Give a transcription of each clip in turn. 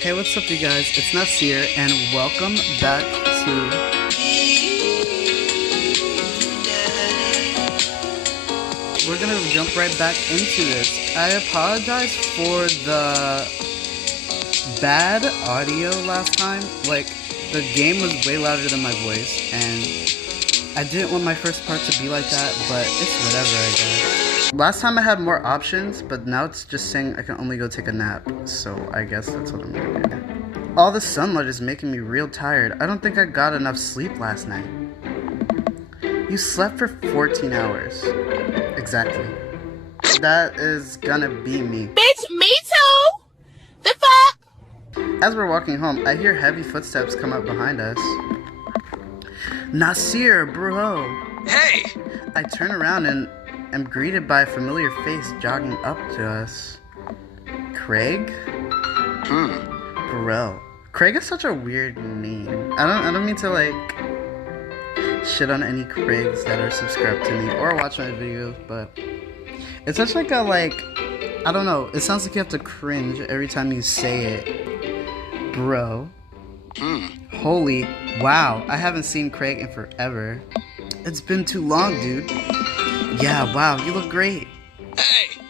Hey, what's up, you guys? It's Nasir, and welcome back to. We're gonna jump right back into this. I apologize for the bad audio last time. Like, the game was way louder than my voice, and I didn't want my first part to be like that, but it's whatever, I guess. Last time I had more options, but now it's just saying I can only go take a nap, so I guess that's what I'm gonna do. All the sunlight is making me real tired. I don't think I got enough sleep last night. You slept for 14 hours. Exactly. That is gonna be me. Bitch, me too! The fuck? As we're walking home, I hear heavy footsteps come up behind us. Nasir, bro. Hey! I turn around and am greeted by a familiar face jogging up to us. Craig? Bro. Craig is such a weird name. I don't mean to like shit on any Craigs that are subscribed to me or watch my videos, but it's such like a I don't know, it sounds like you have to cringe every time you say it. Bro. Holy wow, I haven't seen Craig in forever. It's been too long, dude. Yeah, wow, you look great. Hey!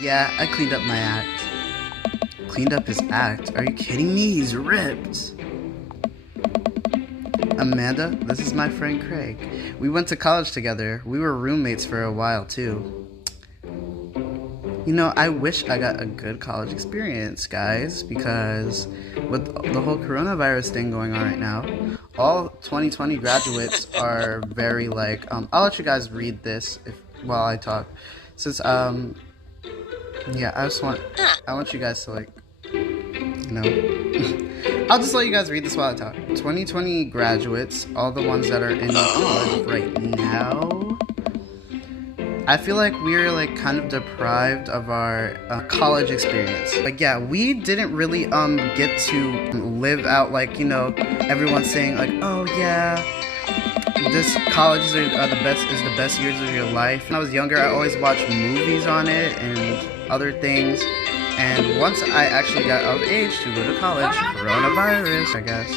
Yeah, I cleaned up my act. Cleaned up his act? Are you kidding me? He's ripped. Amanda, this is my friend Craig. We went to college together. We were roommates for a while, too. You know, I wish I got a good college experience, guys, because with the whole coronavirus thing going on right now, all 2020 graduates are very I'll let you guys read this while I talk. Since, yeah, I want you guys to I'll just let you guys read this while I talk. 2020 graduates, all the ones that are in college right now, I feel like we're kind of deprived of our college experience. Like, yeah, we didn't really get to live out everyone's saying oh yeah, this colleges are the best years of your life. When I was younger, I always watched movies on it and other things. And once I actually got of age to go to college, coronavirus, I guess,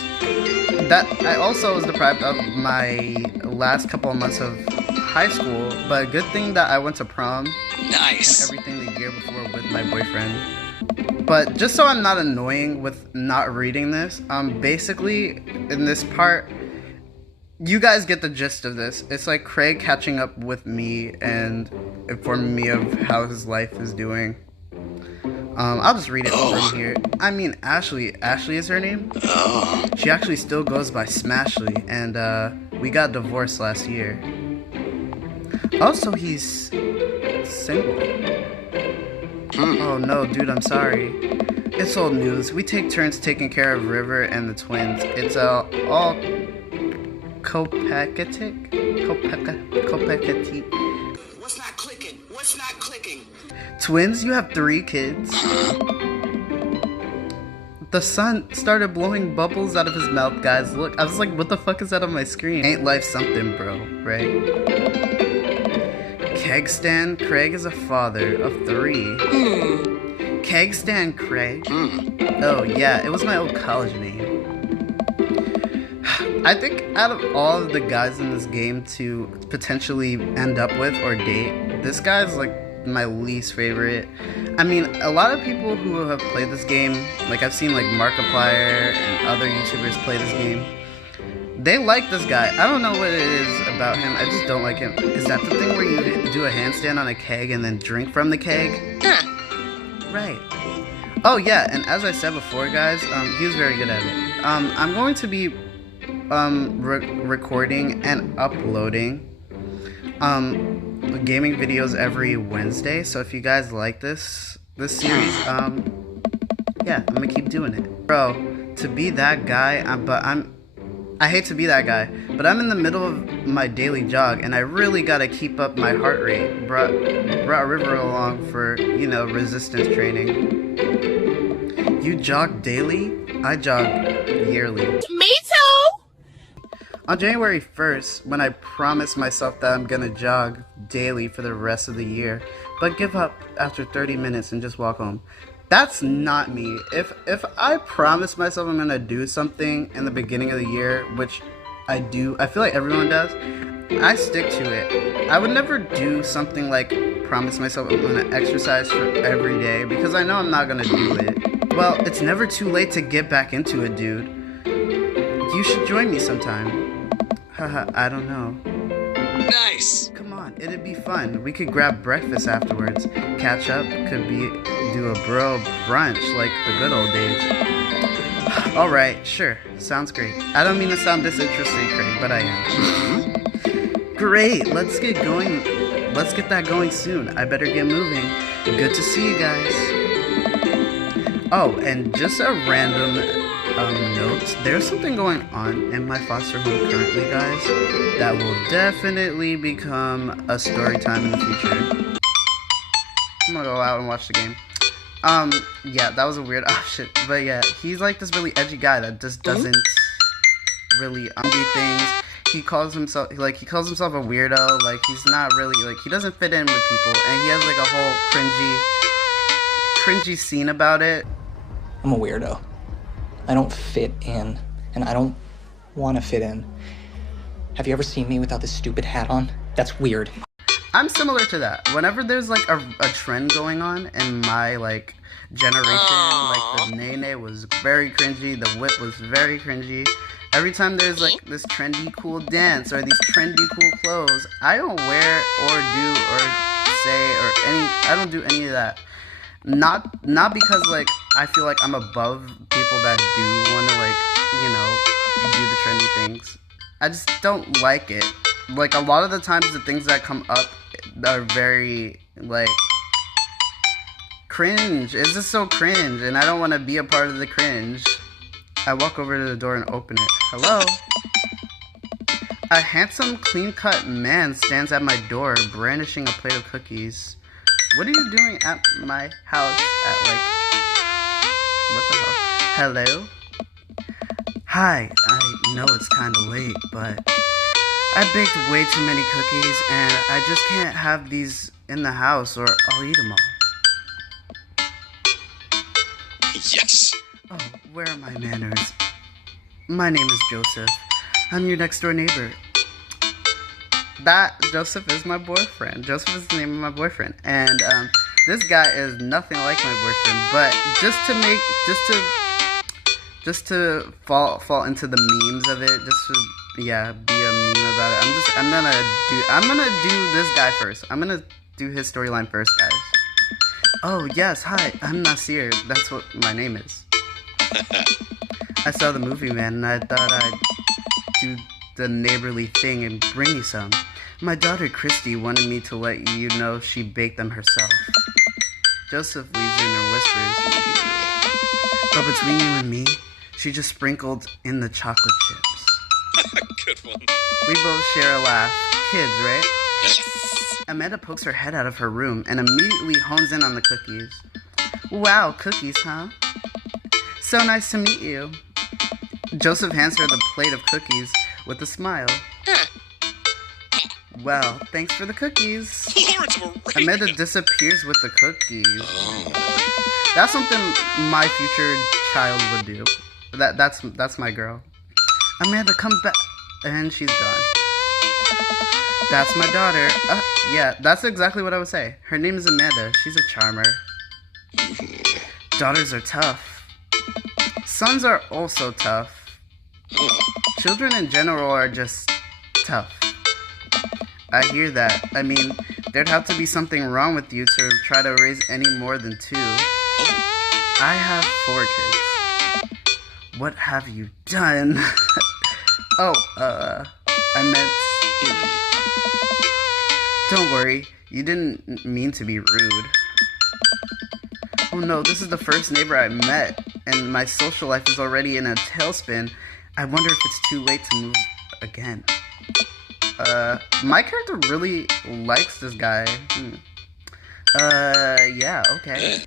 that I also was deprived of my last couple of months of high school. But good thing that I went to prom. Nice. And everything the year before with my boyfriend. But just so I'm not annoying with not reading this, basically in this part, you guys get the gist of this. It's like Craig catching up with me and informing me of how his life is doing. I'll just read it from here. I mean, Ashley is her name. She actually still goes by Smashly, and we got divorced last year. Also, he's single. Oh no, dude, I'm sorry. It's old news. We take turns taking care of River and the twins. It's all copacetic. What's not clicking? What's not clicking? Twins, you have 3 kids. The sun started blowing bubbles out of his mouth, guys. Look, I was like, what the fuck is that on my screen? Ain't life something, bro, right? Kegstan, Craig is a father of 3. Kegstan Craig? Oh, yeah, it was my old college name. I think out of all of the guys in this game to potentially end up with or date, this guy's my least favorite. I mean, a lot of people who have played this game, I've seen Markiplier and other YouTubers play this game, they like this guy. I don't know what it is about him, I just don't like him. Is that the thing where you do a handstand on a keg and then drink from the keg? Right. Oh yeah, and as I said before, guys, he was very good at it. I'm going to be recording and uploading gaming videos every Wednesday, so if you guys like this series, yeah, I'm gonna keep doing it. Bro, to be that guy, I hate to be that guy, but I'm in the middle of my daily jog, and I really gotta keep up my heart rate. Brought River along for, resistance training. You jog daily? I jog yearly. Me too! On January 1st, when I promised myself that I'm gonna jog daily for the rest of the year, but give up after 30 minutes and just walk home, That's not me. If I promise myself I'm gonna do something in the beginning of the year, which I do, I feel like everyone does, I stick to it. I would never do something like promise myself I'm gonna exercise for every day because I know I'm not gonna do it. Well, it's never too late to get back into it, dude. You should join me sometime. Haha, I don't know. Nice. Come on, it'd be fun. We could grab breakfast afterwards. Catch up, do a bro brunch like the good old days. Alright, sure. Sounds great. I don't mean to sound disinterested, Craig, but I am. Great, let's get going. Let's get that going soon. I better get moving. Good to see you guys. Oh, and just a random note. There's something going on in my foster home currently, guys, that will definitely become a story time in the future. I'm gonna go out and watch the game. Yeah, that was a weird option. But yeah, he's like this really edgy guy that just doesn't really do things. He calls himself a weirdo. Like, he's not really, like, he doesn't fit in with people, and he has like a whole cringy scene about it. I'm a weirdo. I don't fit in, and I don't want to fit in. Have you ever seen me without this stupid hat on? That's weird. I'm similar to that. Whenever there's like a trend going on in my like generation, like the nene was very cringy, the whip was very cringy. Every time there's like this trendy cool dance or these trendy cool clothes, I don't wear or do or say or I don't do any of that. Not because like I feel like I'm above people that do want to like, you know, do the trendy things. I just don't like it. Like, a lot of the times the things that come up are very like cringe. It's just so cringe, and I don't want to be a part of the cringe. I walk over to the door and open it. Hello? A handsome, clean-cut man stands at my door, brandishing a plate of cookies. What are you doing at my house at, like... What the hell? Hello? Hi, I know it's kinda late, but... I baked way too many cookies, and I just can't have these in the house, or I'll eat them all. Yes. Oh, where are my manners? My name is Joseph. I'm your next door neighbor. That Joseph is my boyfriend. Joseph is the name of my boyfriend. And this guy is nothing like my boyfriend, but just to fall into the memes of it, just to be a meme about it. I'm gonna do this guy first. I'm gonna do his storyline first, guys. Oh yes, hi, I'm Nasir. That's what my name is. I saw the movie, man, and I thought I'd do the neighborly thing and bring you some. My daughter Christy wanted me to let you know she baked them herself. Joseph leaves in her whispers. But between you and me, she just sprinkled in the chocolate chips. Good one. We both share a laugh. Kids, right? Yes. Amanda pokes her head out of her room and immediately hones in on the cookies. Wow, cookies, huh? So nice to meet you. Joseph hands her the plate of cookies with a smile. Well, thanks for the cookies. Lawrence of Arabia. Amanda disappears with the cookies. That's something my future child would do. That's my girl. Amanda, come back. And she's gone. That's my daughter. Yeah, that's exactly what I would say. Her name is Amanda. She's a charmer. Daughters are tough. Sons are also tough. Children in general are just tough. I hear that. I mean, there'd have to be something wrong with you to try to raise any more than 2. I have 4 kids. What have you done? I meant... Don't worry, you didn't mean to be rude. Oh no, this is the first neighbor I met, and my social life is already in a tailspin. I wonder if it's too late to move again. My character really likes this guy. Yeah, okay.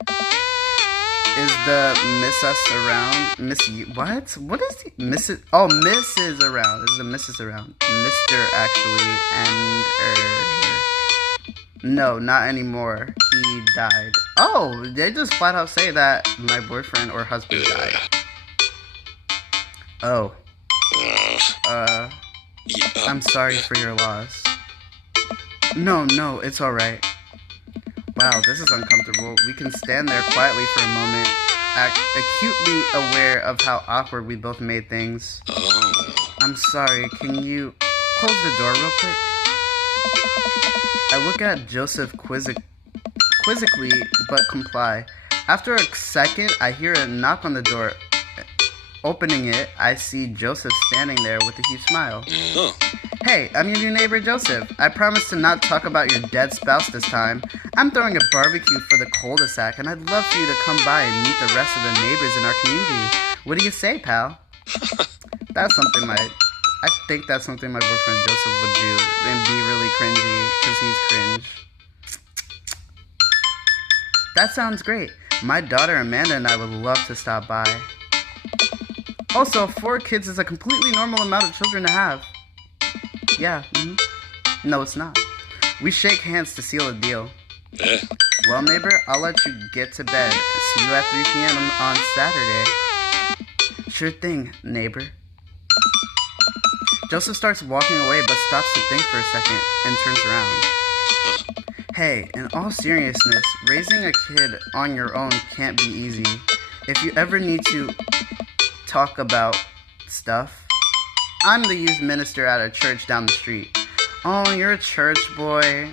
Is the Miss Us around? Miss you? What? What is the Mrs. Oh, Mrs. around. Is the Mrs. around? Mr. actually, and No, not anymore. He died. Oh, they just flat out say that my boyfriend or husband died. Oh. I'm sorry for your loss. No, it's alright. Wow, this is uncomfortable. We can stand there quietly for a moment, acutely aware of how awkward we both made things. I'm sorry, can you close the door real quick? I look at Joseph quizzically, but comply. After a second, I hear a knock on the door. Opening it, I see Joseph standing there with a huge smile. Hey, I'm your new neighbor, Joseph. I promise to not talk about your dead spouse this time. I'm throwing a barbecue for the cul-de-sac, and I'd love for you to come by and meet the rest of the neighbors in our community. What do you say, pal? I think that's something my boyfriend Joseph would do and be really cringy because he's cringe. That sounds great. My daughter Amanda and I would love to stop by. Also, 4 kids is a completely normal amount of children to have. Yeah, No, it's not. We shake hands to seal a deal. Well, neighbor, I'll let you get to bed. See you at 3 p.m. on Saturday. Sure thing, neighbor. Joseph starts walking away but stops to think for a second and turns around. Hey, in all seriousness, raising a kid on your own can't be easy. If you ever need to talk about stuff, I'm the youth minister at a church down the street. Oh, you're a church boy?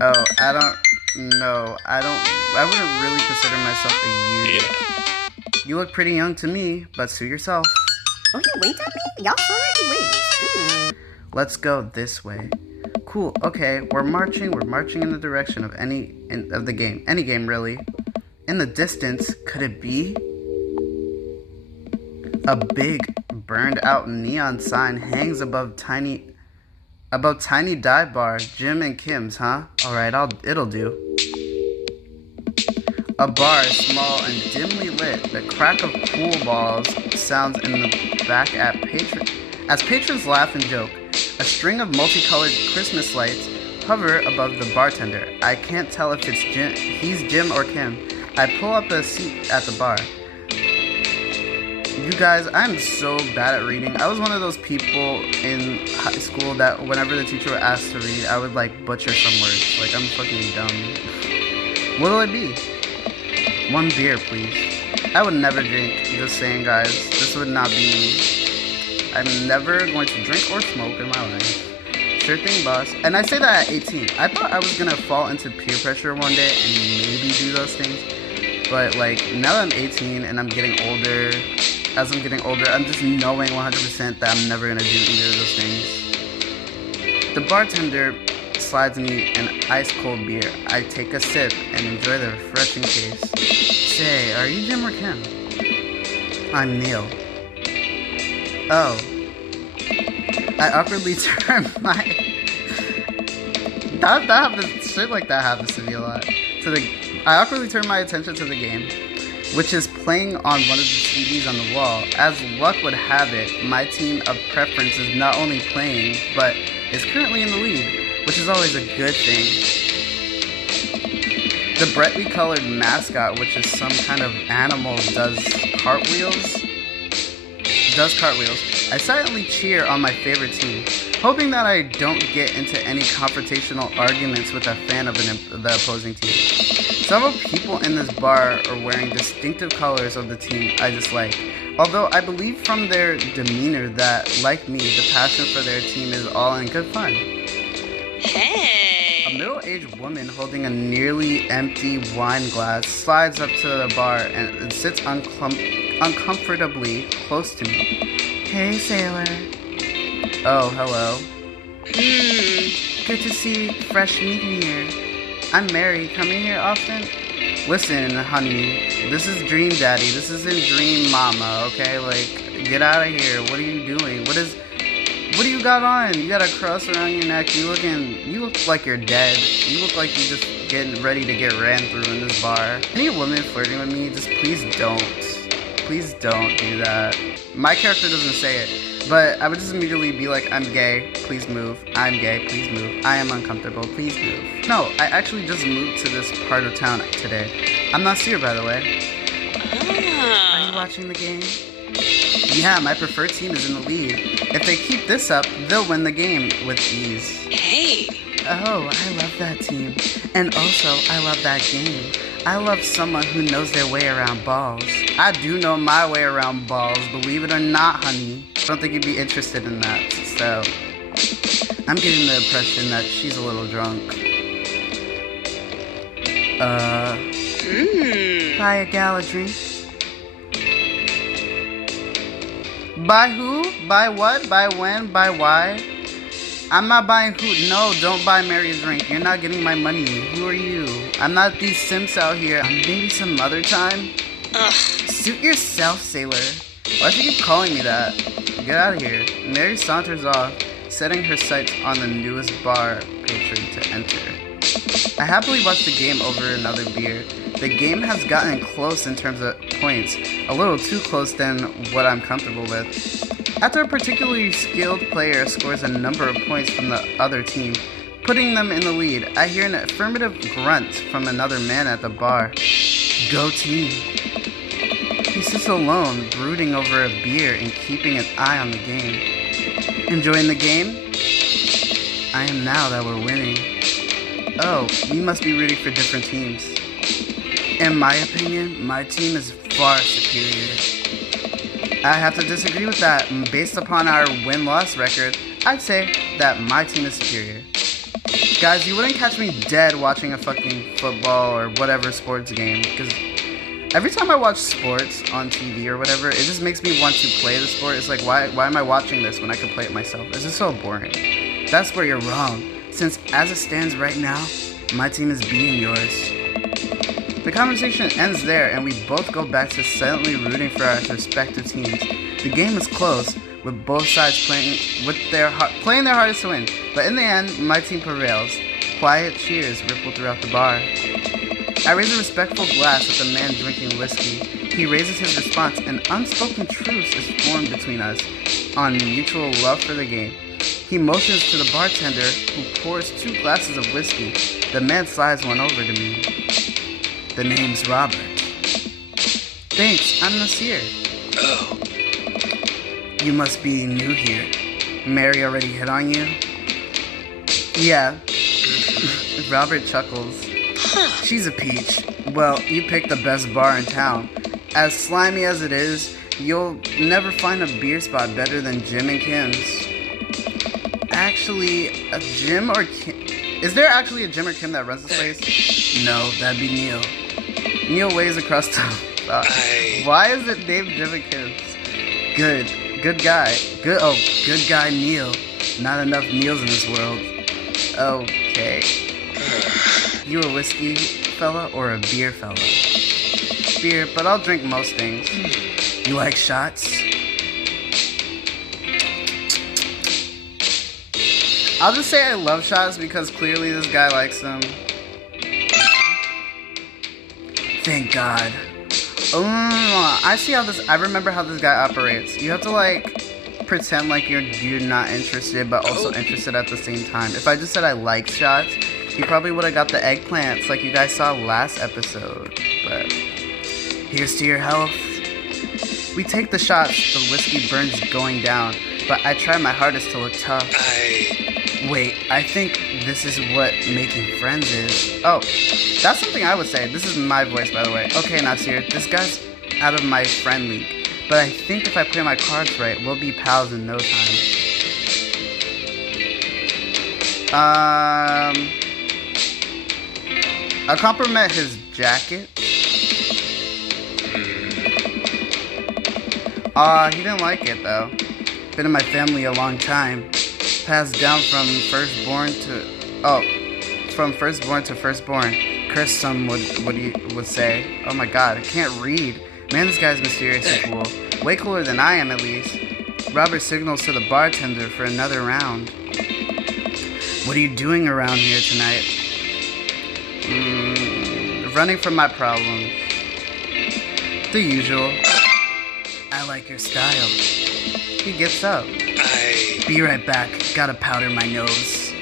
Oh, I wouldn't really consider myself a youth. You look pretty young to me, but sue yourself. Oh, you winked at me? Y'all saw it? You winked. Let's go this way. Cool, okay, we're marching in the direction of the game. Any game, really. In the distance, could it be? A big, burned out neon sign hangs above tiny dive bar, Jim and Kim's, huh? Alright, it'll do. A bar is small and dimly lit. The crack of pool balls sounds in the back as patrons laugh and joke. A string of multicolored Christmas lights hover above the bartender. I can't tell if he's Jim or Kim. I pull up a seat at the bar. You guys, I'm so bad at reading. I was one of those people in high school that whenever the teacher would ask to read, I would butcher some words. I'm fucking dumb. What'll it be? 1 beer, please. I would never drink. Just saying, guys. This would not be me. I'm never going to drink or smoke in my life. Sure thing, boss. And I say that at 18. I thought I was gonna fall into peer pressure one day and maybe do those things. But now that I'm 18 and I'm getting older, I'm just knowing 100% that I'm never gonna do either of those things. The bartender slides me an ice cold beer. I take a sip and enjoy the refreshing taste. Say, are you Jim or Kim? I'm Neil. Oh. I awkwardly turn my... That happens, shit like that happens to me a lot. I awkwardly turn my attention to the game, which is playing on one of the TVs on the wall. As luck would have it, my team of preference is not only playing, but is currently in the lead, which is always a good thing. The brightly colored mascot, which is some kind of animal, does cartwheels. I silently cheer on my favorite team, hoping that I don't get into any confrontational arguments with a fan of the opposing team. Several people in this bar are wearing distinctive colors of the team I dislike, although I believe from their demeanor that, like me, the passion for their team is all in good fun. Hey! A middle-aged woman holding a nearly empty wine glass slides up to the bar and sits uncomfortably close to me. Hey, sailor. Oh, hello. Good to see fresh meat in here. I'm Mary. Coming here often? Listen, honey. This is Dream Daddy. This isn't Dream Mama, okay? Get out of here. What are you doing? What do you got on? You got a cross around your neck. You look like you're dead. You look like you're just getting ready to get ran through in this bar. Any woman flirting with me, just please don't. please don't do that. My character doesn't say it, but I would just immediately be like, I'm gay, please move. I'm gay, please move. I am uncomfortable, please move. No, I actually just moved to this part of town today. I'm Nasir, by the way. Are you watching the game? Yeah, my preferred team is in the lead. If they keep this up, they'll win the game with ease. Hey. Oh, I love that team. And also, I love that game. I love someone who knows their way around balls. I do know my way around balls, believe it or not, honey. I don't think you'd be interested in that, so... I'm getting the impression that she's a little drunk. Buy a gal a drink. By who? By what? By when? By why? I'm not buying who. No, don't buy Mary a drink. You're not getting my money. Who are you? I'm not these simps out here. Maybe some other time? Ugh. Suit yourself, sailor. Why should you keep calling me that? Get out of here. Mary saunters off, setting her sights on the newest bar patron to enter. I happily watched the game over another beer. The game has gotten close in terms of points, a little too close than what I'm comfortable with. After a particularly skilled player scores a number of points from the other team, putting them in the lead, I hear an affirmative grunt from another man at the bar. Go team. He sits alone, brooding over a beer and keeping an eye on the game. Enjoying the game? I am now that we're winning. Oh, we must be rooting for different teams. In my opinion, my team is far superior. I have to disagree with that. Based upon our win-loss record, I'd say that my team is superior. Guys, you wouldn't catch me dead watching a fucking football or whatever sports game, because every time I watch sports on TV or whatever, it just makes me want to play the sport. It's like, why am I watching this when I can play it myself? This is so boring. That's where you're wrong, since as it stands right now, my team is beating yours. The conversation ends there, and we both go back to silently rooting for our respective teams. The game is close, with both sides playing their hardest to win, but in the end, my team prevails. Quiet cheers ripple throughout the bar. I raise a respectful glass at the man drinking whiskey. He raises his response. An unspoken truce is formed between us on mutual love for the game. He motions to the bartender, who pours 2 glasses of whiskey. The man slides one over to me. The name's Robert. Thanks, I'm Nasir. Oh. You must be new here. Mary already hit on you? Yeah. Robert chuckles. She's a peach. Well, you picked the best bar in town. As slimy as it is, you'll never find a beer spot better than Jim and Kim's. Actually, a Jim or Kim? Is there actually a Jim or Kim that runs this place? No, that'd be Neil. Neil weighs across town. Why is it named Jim and Kim's? Good guy. Good guy Neil. Not enough Neils in this world. Okay. You a whiskey fella or a beer fella? Beer, but I'll drink most things. You like shots? I'll just say I love shots because clearly this guy likes them. Thank God. I remember how this guy operates. You have to like pretend like you're not interested but also interested at the same time. If I just said I like shots, he probably would have got the eggplants like you guys saw last episode. But here's to your health. We take the shots, the whiskey burns going down, but I try my hardest to look tough. Wait, I think this is what making friends is. Oh, that's something I would say. This is my voice, by the way. Okay, Nasir, this guy's out of my friend league, but I think if I play my cards right, we'll be pals in no time. I'll compliment his jacket. He didn't like it, though. Been in my family a long time. Passed down from firstborn to firstborn. Cursed, some would say. Oh my God, I can't read. Man, this guy's mysterious and cool. Way cooler than I am, at least. Robert signals to the bartender for another round. What are you doing around here tonight? Running from my problems. The usual. like your style. He gets up. Be right back. Gotta powder my nose.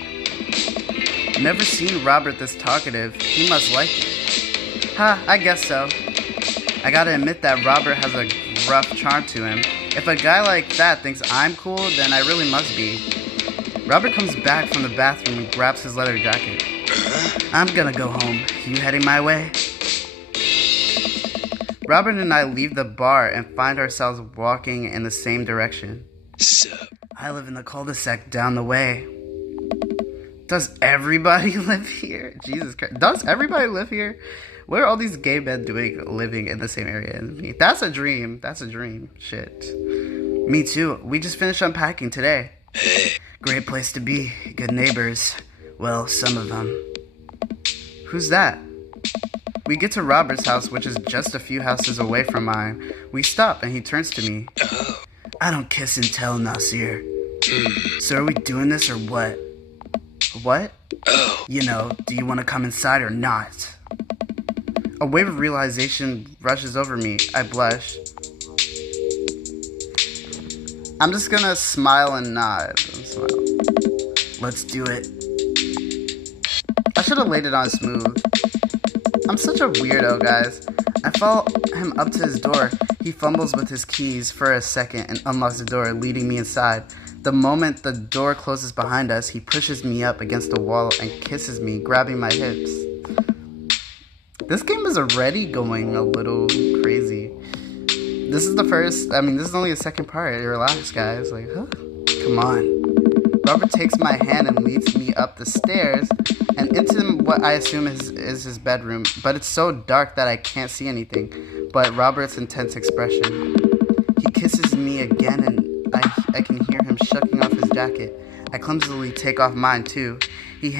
Never seen Robert this talkative. He must like it. Ha, I guess so. I gotta admit that Robert has a rough charm to him. If a guy like that thinks I'm cool, then I really must be. Robert comes back from the bathroom and grabs his leather jacket. I'm gonna go home. You heading my way? Robert and I leave the bar and find ourselves walking in the same direction. Sup? I live in the cul-de-sac down the way. Does everybody live here? Jesus Christ. Does everybody live here? What are all these gay men doing living in the same area as me? That's a dream. That's a dream. Shit. Me too. We just finished unpacking today. Great place to be. Good neighbors. Well, some of them. Who's that? We get to Robert's house, which is just a few houses away from mine. We stop, and he turns to me. Oh. I don't kiss and tell, Nasir. So are we doing this or what? What? Oh. You know, do you want to come inside or not? A wave of realization rushes over me. I blush. I'm just gonna smile and nod. Let's do it. I should have laid it on smooth. I'm such a weirdo, guys. I follow him up to his door. He fumbles with his keys for a second and unlocks the door, leading me inside. The moment the door closes behind us, he pushes me up against the wall and kisses me, grabbing my hips. This game is already going a little crazy. This is only the second part. Relax, guys. Like, huh? Come on. Robert takes my hand and leads me up the stairs and into what I assume is his bedroom, but it's so dark that I can't see anything but Robert's intense expression. He kisses me again and I can hear him shucking off his jacket. I clumsily take off mine too. His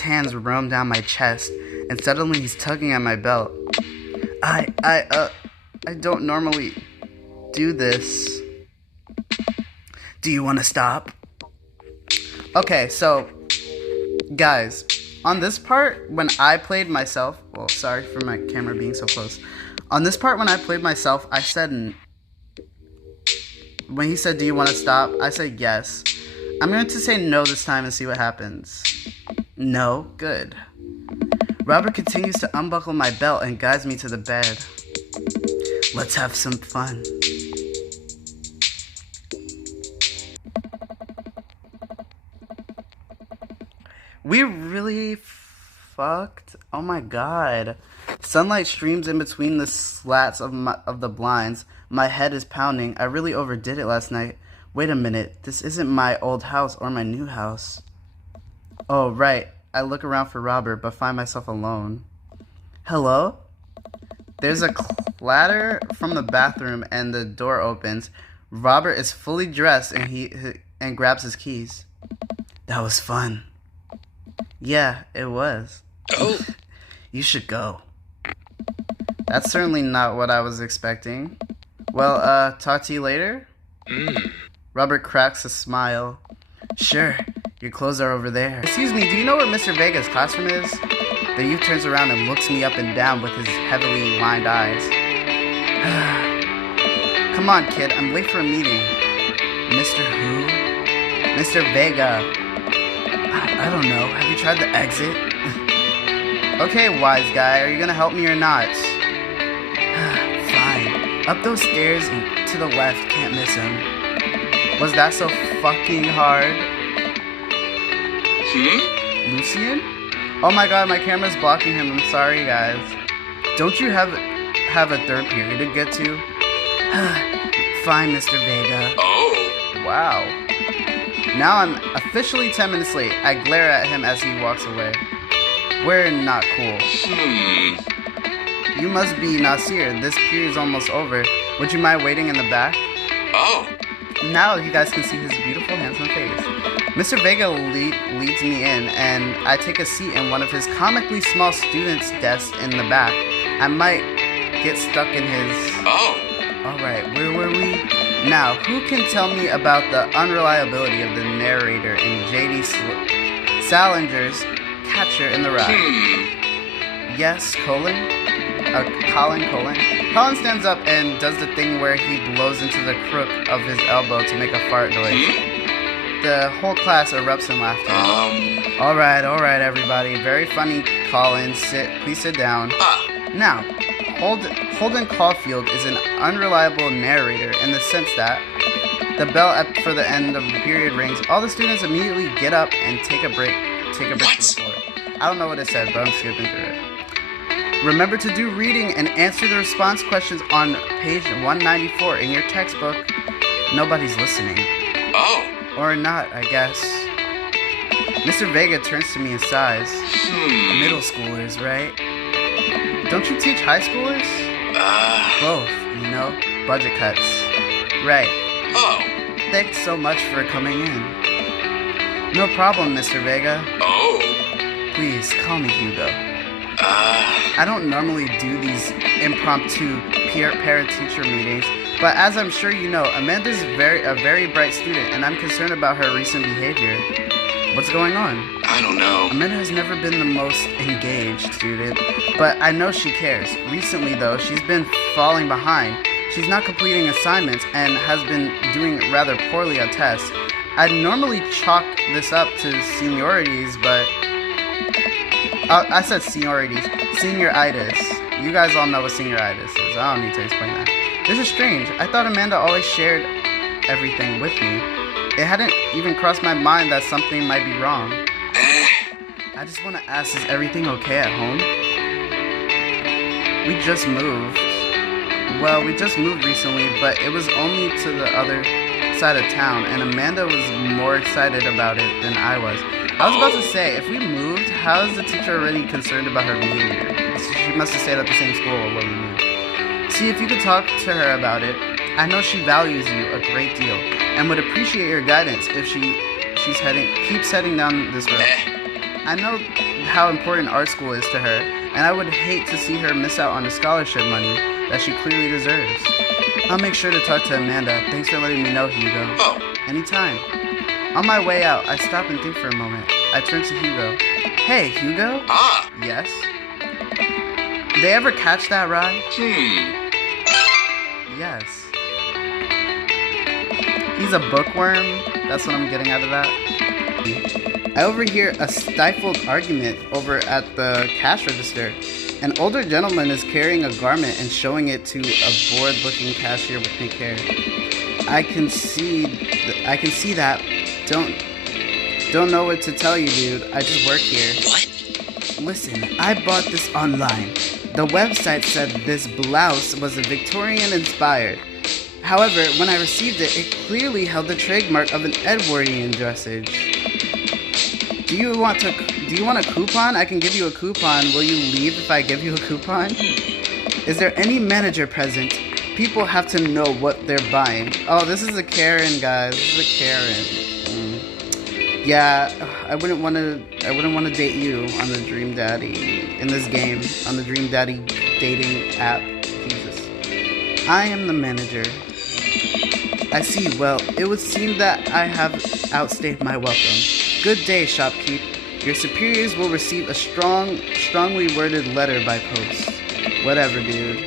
hands roam down my chest and suddenly he's tugging at my belt. I don't normally do this. Do you want to stop? Okay, so, guys, on this part, when I played myself, well, sorry for my camera being so close. On this part, when I played myself, I said, when he said, do you want to stop? I said yes. I'm going to say no this time and see what happens. No? Good. Robert continues to unbuckle my belt and guides me to the bed. Let's have some fun. We really fucked. Oh my god. Sunlight streams in between the slats of the blinds. My head is pounding. I really overdid it last night. Wait a minute. This isn't my old house or my new house. Oh, right. I look around for Robert, but find myself alone. Hello? There's a clatter from the bathroom and the door opens. Robert is fully dressed and grabs his keys. That was fun. Yeah, it was. Oh. You should go. That's certainly not what I was expecting. Well, talk to you later? Robert cracks a smile. Sure, your clothes are over there. Excuse me, do you know where Mr. Vega's classroom is? The youth turns around and looks me up and down with his heavily lined eyes. Come on, kid, I'm late for a meeting. Mr. who? Mr. Vega. I don't know. Have you tried the exit? Okay, wise guy. Are you gonna help me or not? Fine. Up those stairs and to the left. Can't miss him. Was that so fucking hard? Lucian? Oh my god, my camera's blocking him. I'm sorry, guys. Don't you have a third period to get to? Fine, Mr. Vega. Oh. Wow. Now I'm officially 10 minutes late. I glare at him as he walks away. We're not cool. You must be Nasir. This period's almost over. Would you mind waiting in the back? Oh. Now you guys can see his beautiful, handsome face. Mr. Vega leads me in, and I take a seat in one of his comically small students' desks in the back. I might get stuck in his... Oh. Alright, where were we? Now, who can tell me about the unreliability of the narrator in J.D. Salinger's Catcher in the Rye? Yes, colon? Colin stands up and does the thing where he blows into the crook of his elbow to make a fart noise. The whole class erupts in laughter. All right, everybody. Very funny, Colin. Please sit down. Now, Holden Caulfield is an unreliable narrator in the sense that the bell for the end of the period rings. All the students immediately get up and take a break to the floor. I don't know what it said, but I'm skipping through it. Remember to do reading and answer the response questions on page 194 in your textbook. Nobody's listening. Oh. Or not, I guess. Mr. Vega turns to me and sighs. Middle schoolers, right? Don't you teach high schoolers? Both, you know? Budget cuts. Right. Oh. Thanks so much for coming in. No problem, Mr. Vega. Oh. Please, call me Hugo. I don't normally do these impromptu parent-teacher meetings, but as I'm sure you know, Amanda's a very bright student, and I'm concerned about her recent behavior. What's going on? I don't know. Amanda has never been the most engaged student, but I know she cares. Recently, though, she's been falling behind. She's not completing assignments and has been doing rather poorly on tests. I'd normally chalk this up to seniorities, but... I said seniorities. Senioritis. You guys all know what senioritis is. I don't need to explain that. This is strange. I thought Amanda always shared everything with me. It hadn't even crossed my mind that something might be wrong. I just want to ask, is everything okay at home? We just moved. Well, we just moved recently, but it was only to the other side of town, and Amanda was more excited about it than I was. I was about to say, if we moved, how is the teacher already concerned about her behavior? She must have stayed at the same school when we moved. See if you could talk to her about it. I know she values you a great deal and would appreciate your guidance if keeps heading down this road. I know how important art school is to her, and I would hate to see her miss out on the scholarship money that she clearly deserves. I'll make sure to talk to Amanda. Thanks for letting me know, Hugo. Oh. Anytime. On my way out, I stop and think for a moment. I turn to Hugo. Hey, Hugo? Yes? Did they ever catch that ride? Yes. He's a bookworm? That's what I'm getting out of that. I overhear a stifled argument over at the cash register. An older gentleman is carrying a garment and showing it to a bored-looking cashier with pink hair. I can see that. Don't know what to tell you, dude. I just work here. What? Listen, I bought this online. The website said this blouse was a Victorian inspired. However, when I received it, it clearly held the trademark of an Edwardian dressage. Do you want a coupon? I can give you a coupon. Will you leave if I give you a coupon? Is there any manager present? People have to know what they're buying. Oh, this is a Karen, guys. This is a Karen. Yeah, I wouldn't want to date you on the Dream Daddy in this game, on the Dream Daddy dating app. Jesus. I am the manager. I see. Well, it would seem that I have outstayed my welcome. Good day, shopkeep. Your superiors will receive a strongly worded letter by post. Whatever, dude.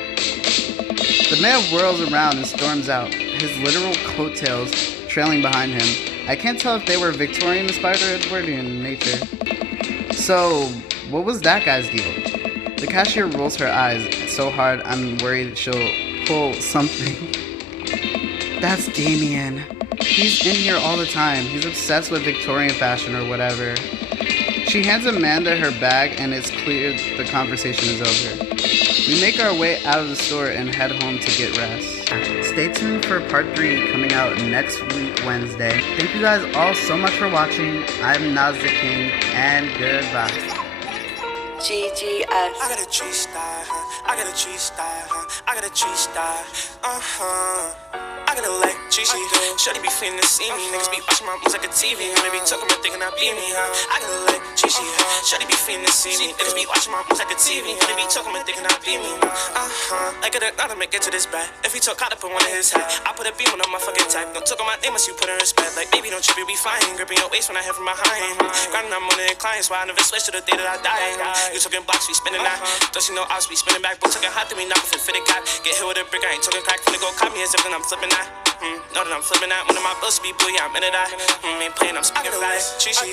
The man whirls around and storms out, his literal coattails trailing behind him. I can't tell if they were Victorian inspired or Edwardian in nature. So, what was that guy's deal? The cashier rolls her eyes so hard I'm worried she'll pull something. That's Damien. He's in here all the time. He's obsessed with Victorian fashion or whatever. She hands Amanda her bag and it's clear the conversation is over. We make our way out of the store and head home to get rest. Stay tuned for part 3 coming out next week, Wednesday. Thank you guys all so much for watching. I'm Naz the King, and goodbye. GGS. I got a tree star, I got a tree star, I got a tree star, I gotta like Gigi. Shorty be feeling to see me. Niggas be watching my moves like a TV. Maybe talking about thinking I be me, huh? I gotta like Gigi. Shorty be feeling to see me. Niggas be watching my moves like a TV. Maybe talking about thinking I be me. I gotta not to make it to this bad. If he talk, I'd put one in his hat. I put a beam on my fucking type. Don't talk on my name unless you put in respect. Like, baby, don't trip, you be fine. Gripping your waist when I head from behind. Grinding, I'm on the incline, so I never switch to the day that I die. You talking blocks, we spinning that. Don't you know I was be spinning back? But talking hot to me, not for fitted cap. Get hit with a brick, I ain't talking crack. Finna go cop me as if then I'm flipping that. Know that I'm flipping that. One of my bills be blue, yeah, I'm into that. Ain't playing, I'm speaking fast.